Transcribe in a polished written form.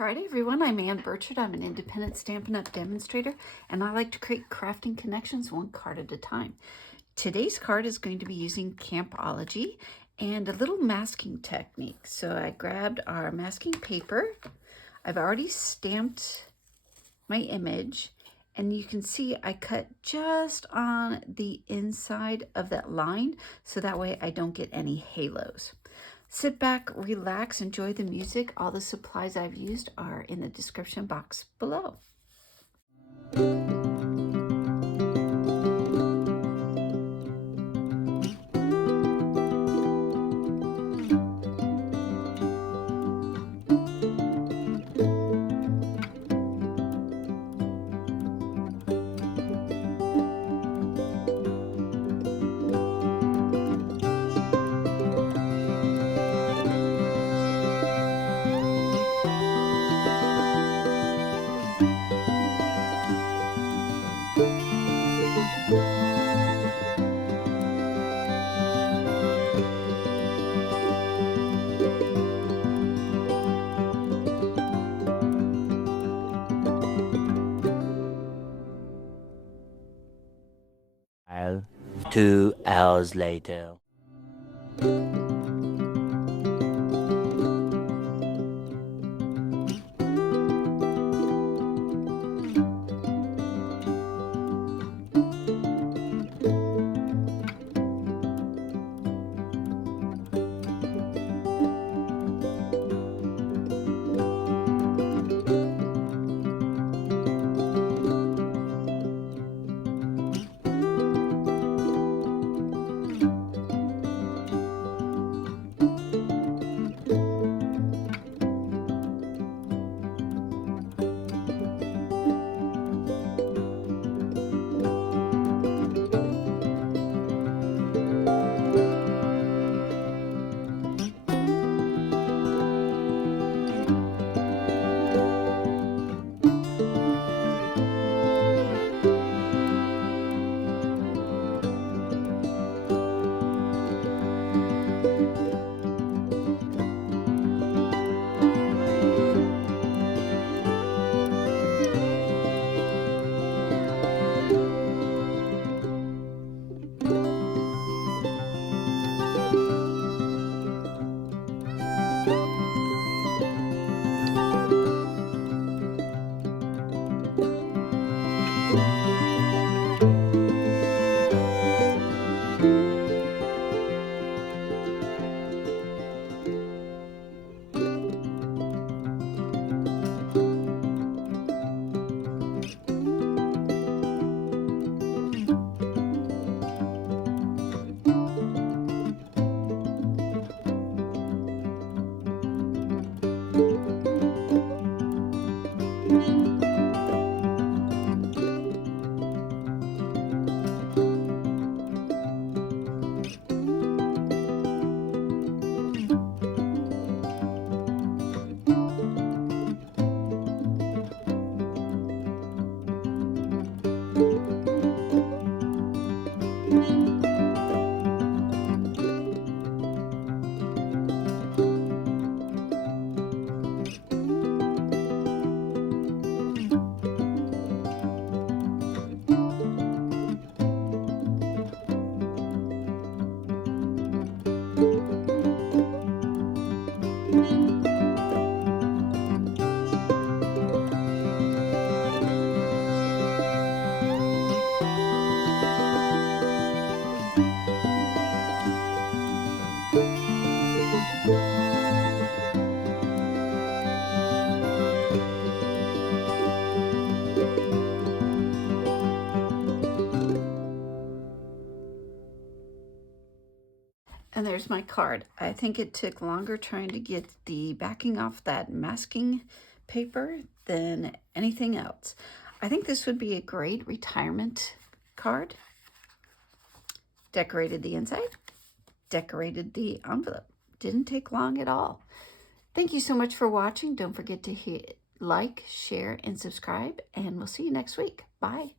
Friday, everyone. I'm Ann Birchard. I'm an independent Stampin' Up! Demonstrator, and I like to create crafting connections one card at a time. Today's card is going to be using Campology and a little masking technique. So I grabbed our masking paper. I've already stamped my image, and you can see I cut just on the inside of that line, so that way I don't get any halos. Sit back, relax, enjoy the music. All the supplies I've used are in the description box below. While 2 hours later. And there's my card. I think it took longer trying to get the backing off that masking paper than anything else. I think this would be a great retirement card. Decorated the inside, decorated the envelope. Didn't take long at all. Thank you so much for watching. Don't forget to hit like, share, and subscribe, and we'll see you next week. Bye.